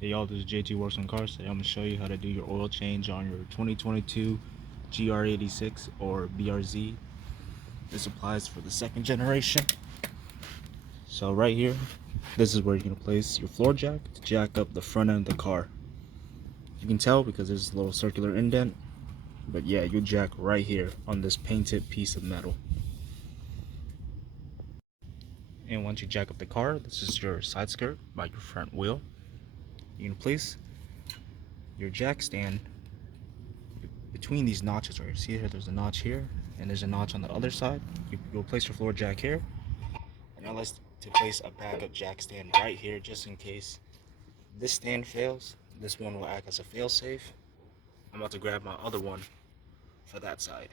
Hey y'all, this is JT Works on Cars. Today I'm going to show you how to do your oil change on your 2022 GR86 or BRZ. This applies for the second generation. So right here, this is where you're going to place your floor jack to jack up the front end of the car. You can tell because there's a little circular indent, but yeah, you jack right here on this painted piece of metal. And once you jack up the car, this is your side skirt by your front wheel. You can place your jack stand between these notches right here. See here, there's a notch here and there's a notch on the other side. You'll place your floor jack here. Now let's to place a backup jack stand right here just in case this stand fails. This one will act as a fail safe. I'm about to grab my other one for that side.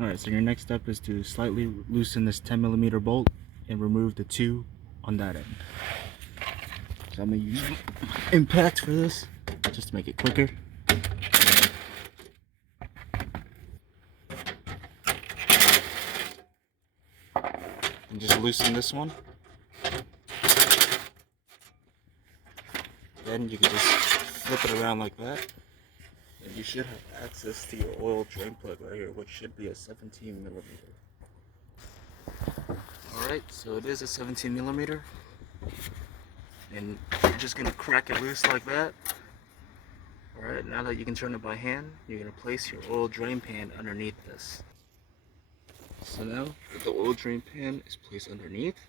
Alright, so your next step is to slightly loosen this 10mm bolt and remove the two on that end. So I'm going to use impact for this just to make it quicker. And just loosen this one. Then you can just flip it around like that. And you should have access to your oil drain plug right here, which should be a 17mm. Alright, so it is a 17mm. And you're just going to crack it loose like that. Alright, now that you can turn it by hand, you're going to place your oil drain pan underneath this. So now that the oil drain pan is placed underneath,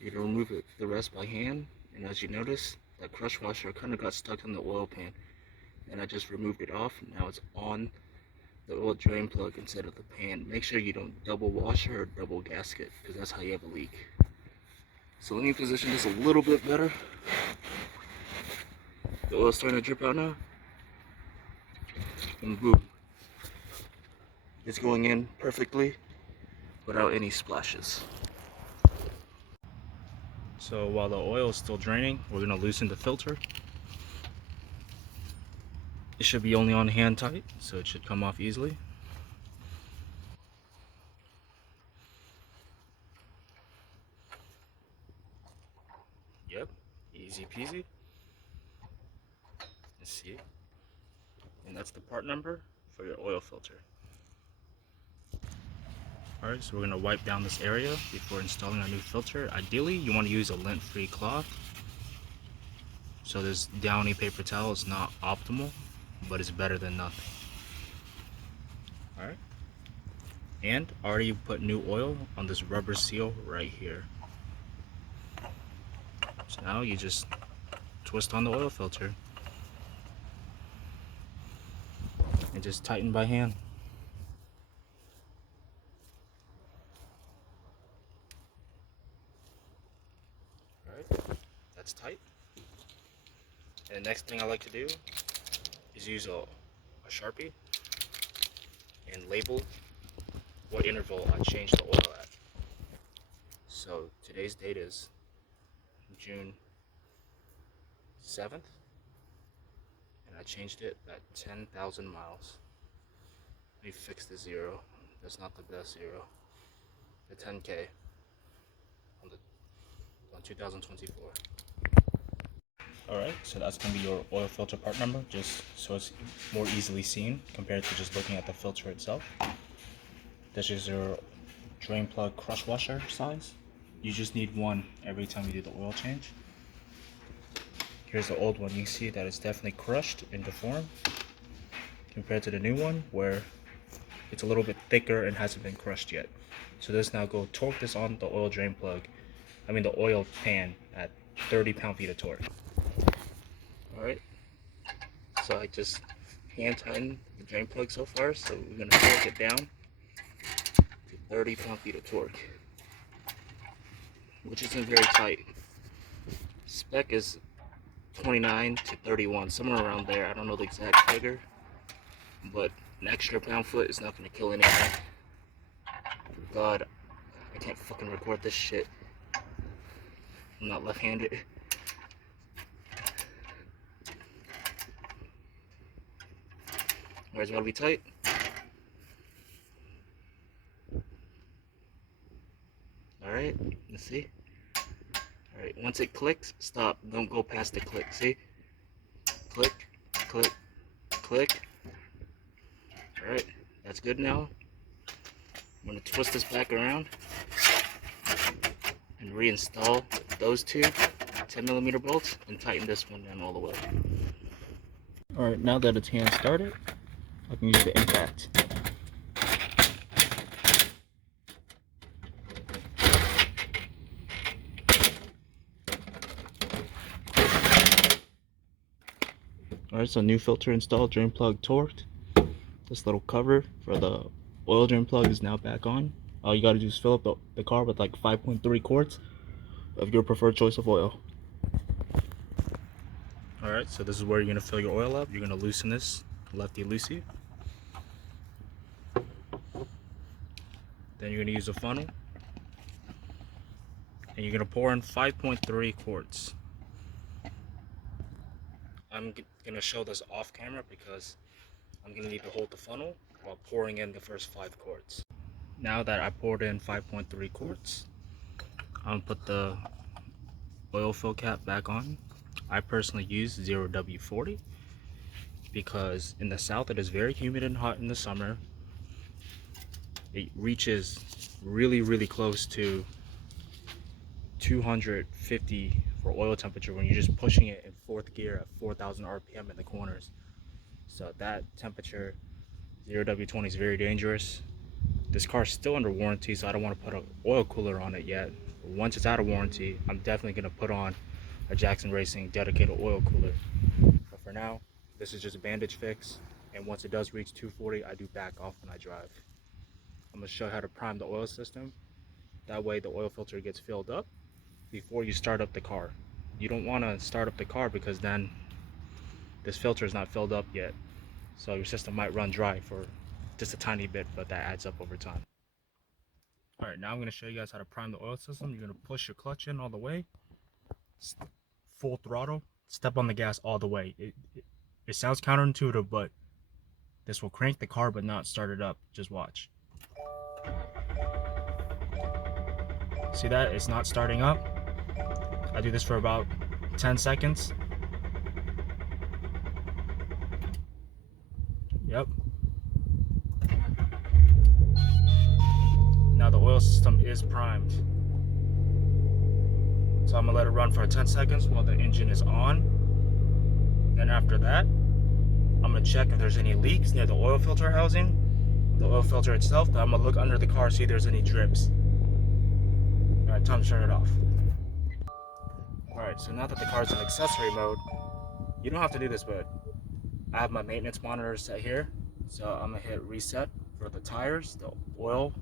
you're going to remove the rest by hand. And as you notice, that crush washer kind of got stuck in the oil pan. And I just removed it off. Now it's on the oil drain plug instead of the pan. Make sure you don't double washer or double gasket, because that's how you have a leak. So let me position this a little bit better. The oil's starting to drip out now. And boom. It's going in perfectly without any splashes. So while the oil is still draining, we're going to loosen the filter. It should be only on hand tight, so it should come off easily. Yep, easy peasy. Let's see. And that's the part number for your oil filter. Alright, so we're going to wipe down this area before installing our new filter. Ideally, you want to use a lint-free cloth. So this downy paper towel is not optimal, but it's better than nothing. Alright. And already put new oil on this rubber seal right here. So now you just twist on the oil filter and just tighten by hand. Alright, that's tight. And the next thing I like to do is use a Sharpie and label what interval I change the oil at. So today's date is June 7th, and I changed it at 10,000 miles. Let me fix the zero. That's not the best zero. The 10K on 2024. Alright, so that's going to be your oil filter part number, just so it's more easily seen compared to just looking at the filter itself. This is your drain plug crush washer size. You just need one every time you do the oil change. Here's the old one. You can see that it's definitely crushed and deformed compared to the new one where it's a little bit thicker and hasn't been crushed yet. So let's now go torque this on the oil drain plug, the oil pan at 30 pound-feet of torque. Alright, so I just hand tightened the drain plug so far, so we're going to torque it down to 30 pound-feet of torque, which isn't very tight. Spec is 29 to 31, somewhere around there. I don't know the exact figure, but an extra pound-foot is not going to kill anything. God, I can't fucking record this shit. I'm not left-handed. Alright, it's gotta be tight. Alright, let's see. Alright, once it clicks, stop. Don't go past the click. See? Click, click, click. Alright, that's good now. I'm going to twist this back around and reinstall those two 10mm bolts and tighten this one down all the way. Alright, now that it's hand started, I can use the impact. Alright, so new filter installed, drain plug torqued. This little cover for the oil drain plug is now back on. All you gotta do is fill up the car with like 5.3 quarts of your preferred choice of oil. Alright, so this is where you're gonna fill your oil up. You're gonna loosen this, lefty loosey. Then you're gonna use a funnel. And you're gonna pour in 5.3 quarts. I'm gonna show this off camera because I'm gonna need to hold the funnel while pouring in the first 5 quarts. Now that I poured in 5.3 quarts, I'm gonna put the oil fill cap back on. I personally use 0W40 because in the south it is very humid and hot in the summer. It reaches really close to 250 for oil temperature when you're just pushing it in 4th gear at 4,000 RPM in the corners. So that temperature, 0W20 is very dangerous. This car is still under warranty, so I don't want to put an oil cooler on it yet. Once it's out of warranty, I'm definitely going to put on a Jackson Racing dedicated oil cooler. But for now, this is just a bandage fix, and once it does reach 240, I do back off when I drive. I'm going to show you how to prime the oil system. That way the oil filter gets filled up before you start up the car. You don't want to start up the car because then this filter is not filled up yet. So your system might run dry for just a tiny bit, but that adds up over time. Alright, now I'm going to show you guys how to prime the oil system. You're going to push your clutch in all the way, full throttle, step on the gas all the way. It sounds counterintuitive, but this will crank the car but not start it up. Just watch. See that? It's not starting up. I do this for about 10 seconds. Yep. Now the oil system is primed. So I'm gonna let it run for 10 seconds while the engine is on. Then after that, I'm gonna check if there's any leaks near the oil filter housing, the oil filter itself. Then I'm gonna look under the car, see if there's any drips. Alright, time to turn it off. Alright, so now that the car's in accessory mode, you don't have to do this, but I have my maintenance monitor set here. So I'm gonna hit reset for the tires, the oil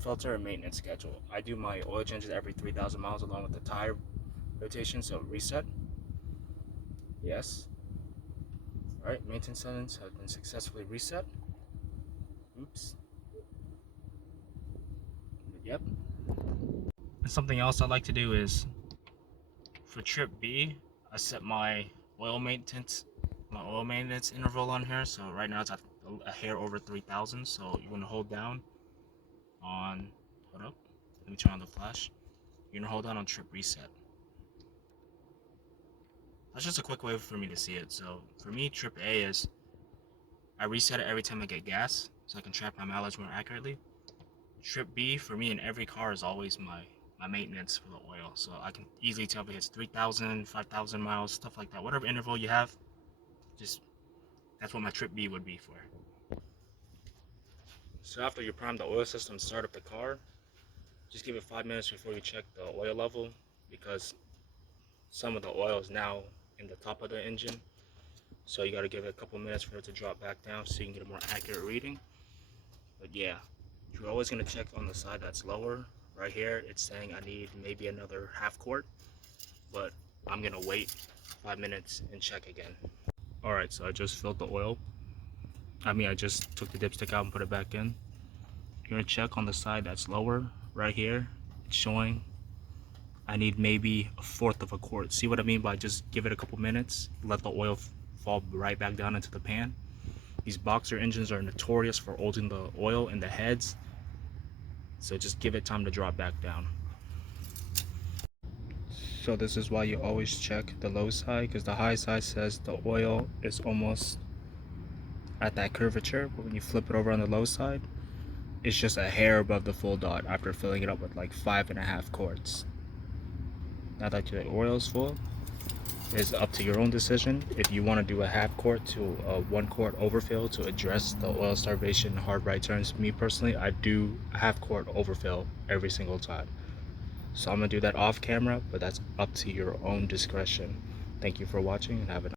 filter, and maintenance schedule. I do my oil changes every 3,000 miles along with the tire rotation, so reset. Yes. Alright, maintenance settings have been successfully reset. Oops. Yep. And something else I like to do is, for trip B, I set my oil maintenance interval on here. So right now it's at a hair over 3,000. So you're gonna hold down on, hold up, let me turn on the flash. You're gonna hold down on trip reset. That's just a quick way for me to see it. So for me, trip A is I reset it every time I get gas, so I can track my mileage more accurately. Trip B for me in every car is always my maintenance for the oil, so I can easily tell if it hits 3,000, 5,000 miles, stuff like that. Whatever interval you have, just that's what my trip B would be for. So after you prime the oil system, start up the car, just give it 5 minutes before you check the oil level, because some of the oil is now in the top of the engine, so you got to give it a couple minutes for it to drop back down so you can get a more accurate reading. But yeah, you're always going to check on the side that's lower. Right here it's saying I need maybe another half quart, but I'm gonna wait 5 minutes and check again. Alright, so I just filled the oil. I just took the dipstick out and put it back in. You're gonna check on the side that's lower. Right here it's showing I need maybe 1/4 of a quart. See what I mean by just give it a couple minutes, let the oil fall right back down into the pan. These boxer engines are notorious for holding the oil in the heads, so just give it time to drop back down. So this is why you always check the low side, because the high side says the oil is almost at that curvature, but when you flip it over on the low side, it's just a hair above the full dot after filling it up with like 5.5 quarts. Now that your oil is full, it's up to your own decision. If you want to do a half quart to a 1 quart overfill to address the oil starvation hard right turns, me personally, I do a half quart overfill every single time. So I'm gonna do that off camera, but that's up to your own discretion. Thank you for watching and have a